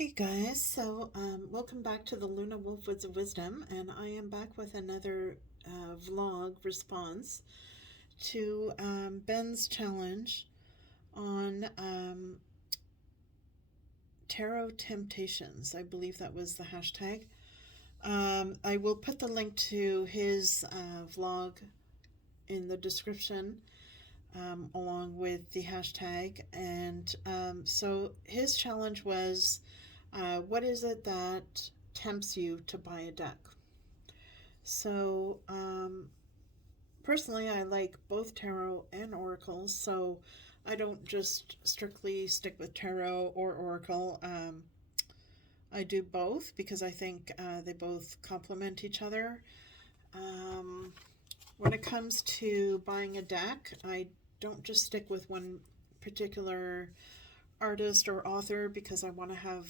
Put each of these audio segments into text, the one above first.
Hey guys, welcome back to the Luna Wolf Woods of Wisdom, and I am back with another vlog response to Ben's challenge on tarot temptations. I believe that was the hashtag. I will put the link to his vlog in the description along with the hashtag. And so his challenge was what is it that tempts you to buy a deck? So, personally, I like both tarot and oracles, so I don't just strictly stick with tarot or oracle. I do both because I think they both complement each other. Um, when it comes to buying a deck, I don't just stick with one particular artist or author because I want to have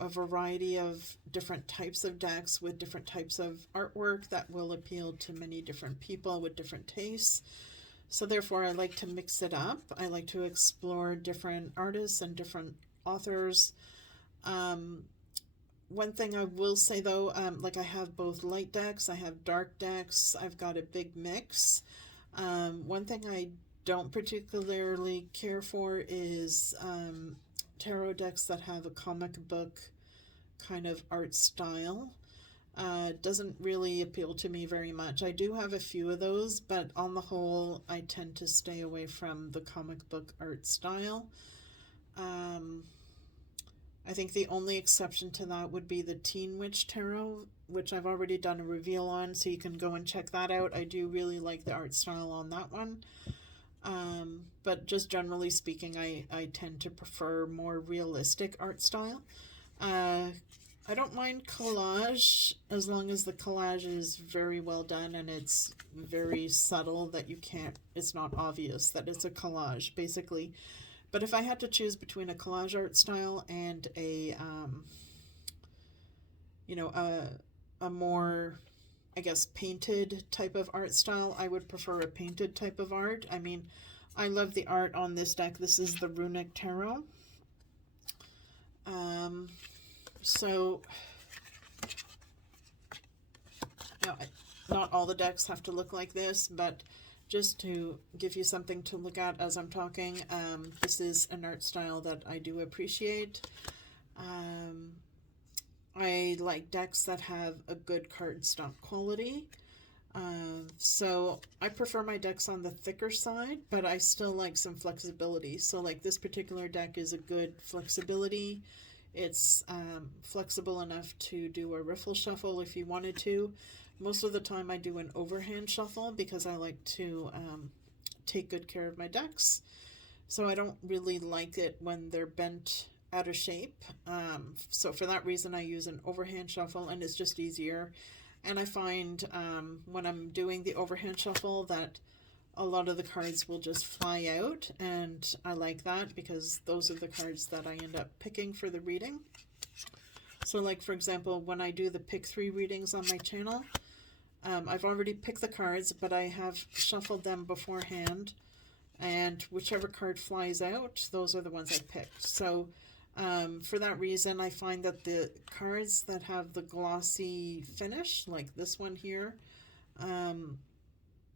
a variety of different types of decks with different types of artwork that will appeal to many different people with different tastes. So therefore I like to mix it up. I like to explore different artists and different authors. um, One thing I will say though, like I have both light decks, I have dark decks, I've got a big mix. One thing I don't particularly care for is tarot decks that have a comic book kind of art style. Doesn't really appeal to me very much. I do have a few of those, but on the whole, I tend to stay away from the comic book art style. Um, I think the only exception to that would be the Teen Witch Tarot, which I've already done a reveal on, so you can go and check that out. I do really like the art style on that one. But just generally speaking, I tend to prefer more realistic art style. Uh, I don't mind collage as long as the collage is very well done and it's very subtle that it's not obvious that it's a collage, basically. But if I had to choose between a collage art style and you know, a more, I guess, painted type of art style, I would prefer a painted type of art. I mean, I love the art on this deck. This is the Runic Tarot. Um, so, you know, not all the decks have to look like this, but just to give you something to look at as I'm talking, this is an art style that I do appreciate. Um, I like decks that have a good cardstock quality. So I prefer my decks on the thicker side, but I still like some flexibility. So like this particular deck is a good flexibility. It's flexible enough to do a riffle shuffle if you wanted to. Most of the time I do an overhand shuffle because I like to take good care of my decks. So I don't really like it when they're bent out of shape. So for that reason I use an overhand shuffle and it's just easier. And I find when I'm doing the overhand shuffle that a lot of the cards will just fly out, and I like that because those are the cards that I end up picking for the reading. So like for example, when I do the pick 3 readings on my channel, I've already picked the cards, but I have shuffled them beforehand, and whichever card flies out, those are the ones I picked. So for that reason, I find that the cards that have the glossy finish, like this one here,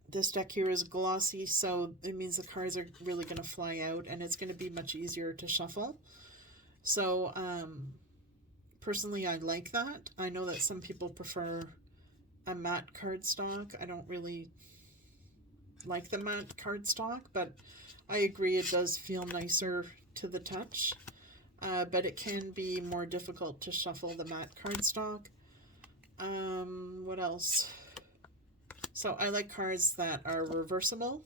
this deck here is glossy, so it means the cards are really going to fly out, and it's going to be much easier to shuffle. So personally, I like that. I know that some people prefer a matte cardstock. I don't really like the matte cardstock, but I agree it does feel nicer to the touch. But it can be more difficult to shuffle the matte cardstock. What else? So I like cards that are reversible.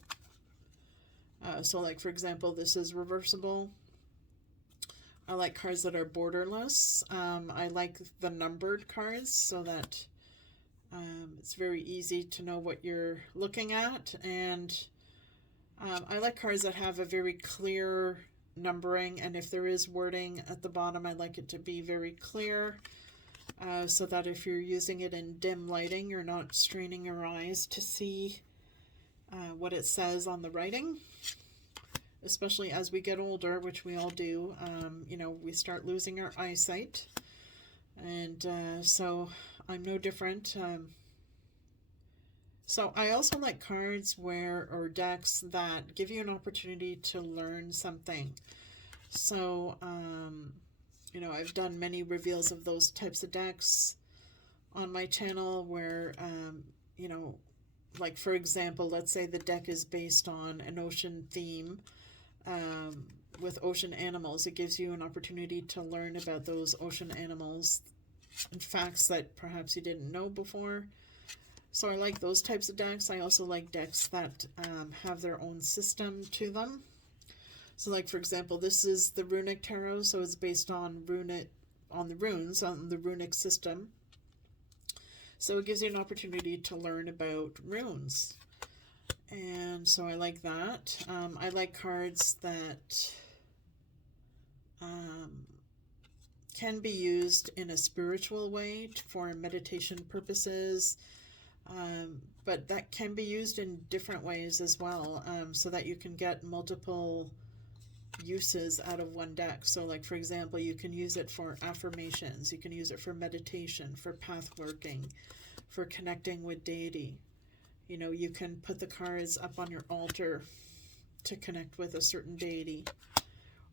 So like for example, this is reversible. I like cards that are borderless. I like the numbered cards so that it's very easy to know what you're looking at. And I like cards that have a very clear numbering, and if there is wording at the bottom, I like it to be very clear, so that if you're using it in dim lighting, you're not straining your eyes to see what it says on the writing. especially as we get older, which we all do. We start losing our eyesight, and so I'm no different. So I also like cards or decks that give you an opportunity to learn something. So, I've done many reveals of those types of decks on my channel where, like for example, let's say the deck is based on an ocean theme, um, with ocean animals. It gives you an opportunity to learn about those ocean animals and facts that perhaps you didn't know before. So I like those types of decks. I also like decks that have their own system to them. So, like for example, this is the Runic Tarot, so it's based on on the runes, on the runic system. So it gives you an opportunity to learn about runes, and so I like that. I like cards that um, can be used in a spiritual way for meditation purposes. But that can be used in different ways as well, so that you can get multiple uses out of one deck. So like for example, you can use it for affirmations, you can use it for meditation, for path working, for connecting with deity. You can put the cards up on your altar to connect with a certain deity,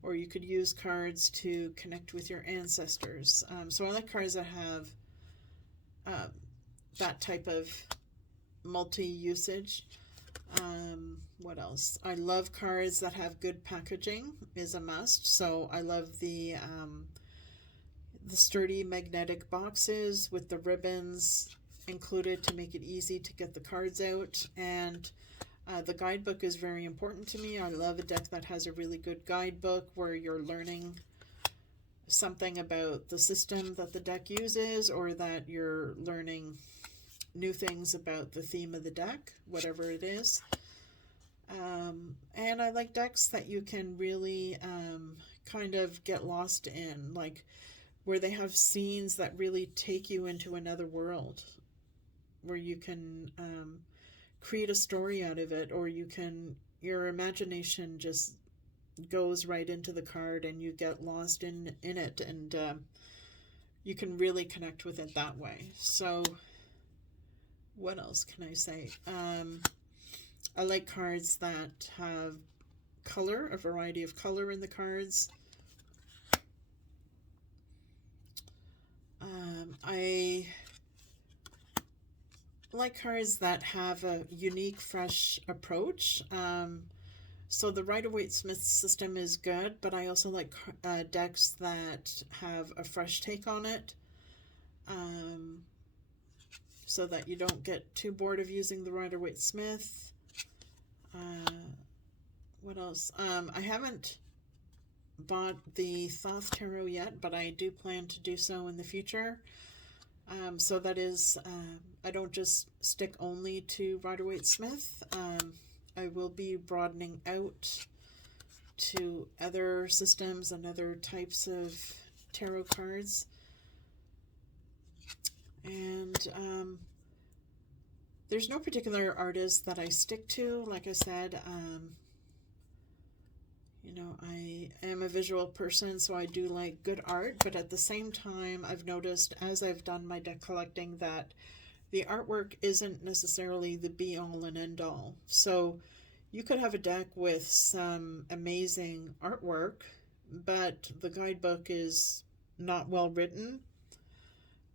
or you could use cards to connect with your ancestors. So I like cards that have that type of multi-usage. What else? I love cards that have good packaging, is a must. So I love the sturdy magnetic boxes with the ribbons included to make it easy to get the cards out. And the guidebook is very important to me. I love a deck that has a really good guidebook where you're learning something about the system that the deck uses, or that you're learning new things about the theme of the deck, whatever it is. And I like decks that you can really kind of get lost in, like where they have scenes that really take you into another world, where you can create a story out of it, or your imagination just goes right into the card and you get lost in it, and you can really connect with it that way. So what else can I say? I like cards that have color, a variety of color in the cards. I like cards that have a unique, fresh approach. So the Rider-Waite-Smith system is good, but I also like decks that have a fresh take on it, so that you don't get too bored of using the Rider-Waite-Smith. What else? I haven't bought the Thoth Tarot yet, but I do plan to do so in the future. So that is, I don't just stick only to Rider-Waite-Smith. I will be broadening out to other systems and other types of tarot cards. And there's no particular artist that I stick to. Like I said, I am a visual person, so I do like good art, but at the same time, I've noticed as I've done my deck collecting that the artwork isn't necessarily the be-all and end-all. So you could have a deck with some amazing artwork, but the guidebook is not well written,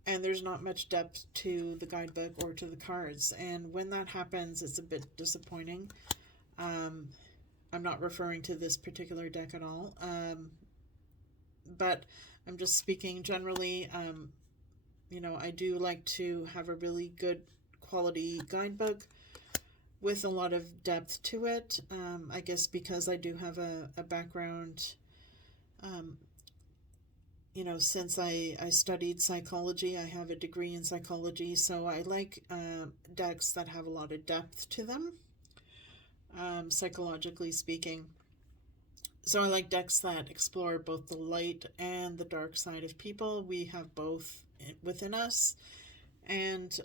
and there's not much depth to the guidebook or to the cards. And when that happens, it's a bit disappointing. I'm not referring to this particular deck at all, but I'm just speaking generally. I do like to have a really good quality guidebook with a lot of depth to it. I guess because I do have a background, since I studied psychology, I have a degree in psychology, so I like decks that have a lot of depth to them, psychologically speaking. So I like decks that explore both the light and the dark side of people. We have both within us, and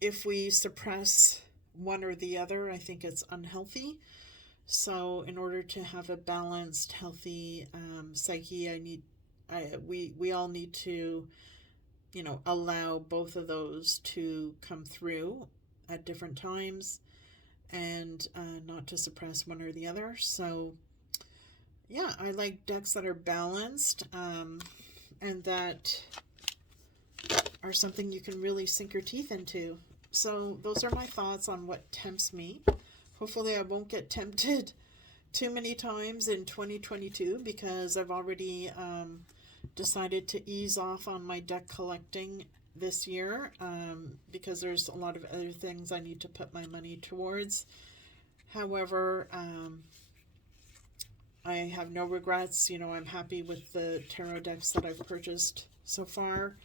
if we suppress one or the other, I think it's unhealthy. So in order to have a balanced, healthy psyche, we all need to, allow both of those to come through at different times, and not to suppress one or the other. So yeah, I like decks that are balanced, and that are something you can really sink your teeth into. So those are my thoughts on what tempts me. Hopefully I won't get tempted too many times in 2022, because I've already decided to ease off on my deck collecting this year, because there's a lot of other things I need to put my money towards. However, I have no regrets. I'm happy with the tarot decks that I've purchased so far,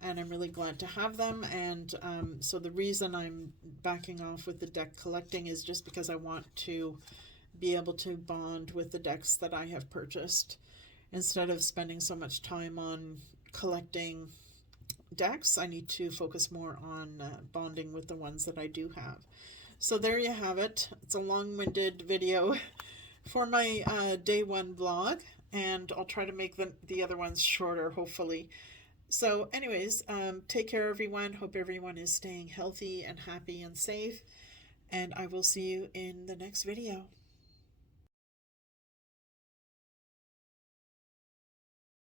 and I'm really glad to have them. And so the reason I'm backing off with the deck collecting is just because I want to be able to bond with the decks that I have purchased, instead of spending so much time on collecting decks. I need to focus more on bonding with the ones that I do have. So there you have it. It's a long-winded video for my day one vlog, and I'll try to make the other ones shorter, hopefully. So anyways, take care, everyone. Hope everyone is staying healthy and happy and safe, and I will see you in the next video.